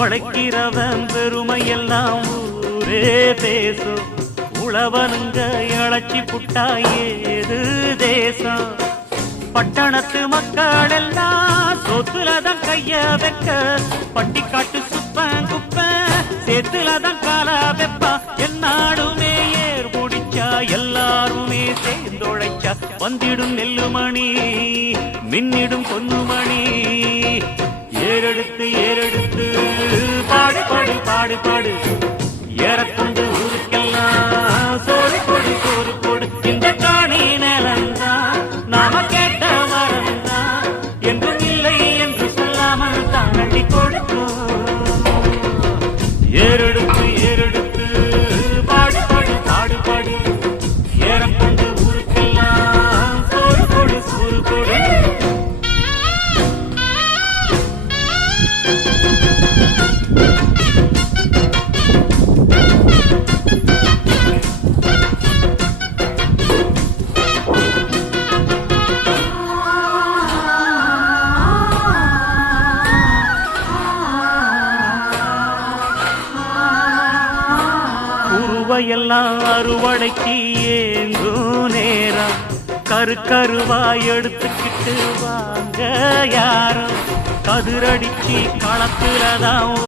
உழைக்கிறவன் பெருமையெல்லாம் ஊரே பேசும். உழவனுங்க இழைச்சி புட்டா ஏது தேசம். பட்டணத்து மக்கள் எல்லாம் சொத்துலதான் கைய வைக்க, பட்டிக்காட்டு சுப்பன் குப்பன் சேத்துலதான் காலா வெப்பா. என்னாடுமே ஏர் முடிச்சா எல்லாருமே சேர்ந்தொழைச்சா வந்திடும் நெல்லுமணி மின்னிடும் பொன்னுமணி. ஏறெடுத்து ஏறெடுத்து பாடு பாடு பாடு பாடு ஏறக்கொண்டு ஊருக்கெல்லாம் சோறு கொடு சோறு கொடு. இந்த காணி நிலந்தான் நாம கேட்ட வரந்தான் என்றும் இல்லை என்று சொல்லாமல் தான் அள்ளி கொடுக்கும். ஏறெடுத்து ஏறெடுத்து பாடு பாடு பாடு பாடு ஏறக்கொண்டு ஊருக்கெல்லாம் சோறு கொடு சோறு கொடு. எல்லாம் அறுவடைக்கு ஏங்கும் நேரம், கருவாய் எடுத்துக்கிட்டு வாங்க யாரும். கதிரடிச்சு களத்துலதான்